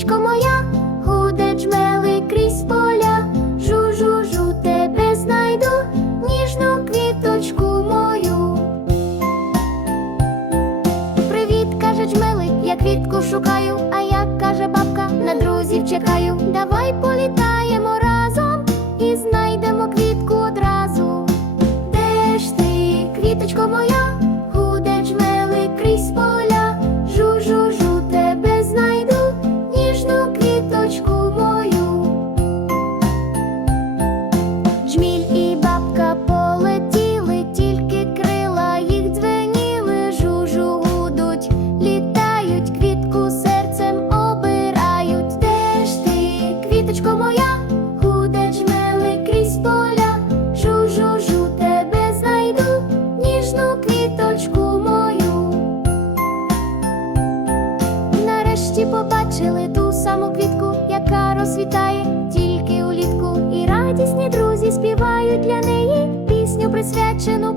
Лисичко моя, худе джмели крізь поля, Жу-жу-жу тебе знайду, ніжну квіточку мою. Привіт, каже джмели, я квітку шукаю, а я, каже бабка, на друзів чекаю. Давай політаємо разом і знайдемо квітку одразу. Де ж ти, квіточко моя? Моя, гуде джмели крізь тебе знайду, ніжну квіточку мою. Нарешті побачили ту саму квітку, яка розцвітає тільки улітку. І радісні друзі співають для неї пісню присвячену.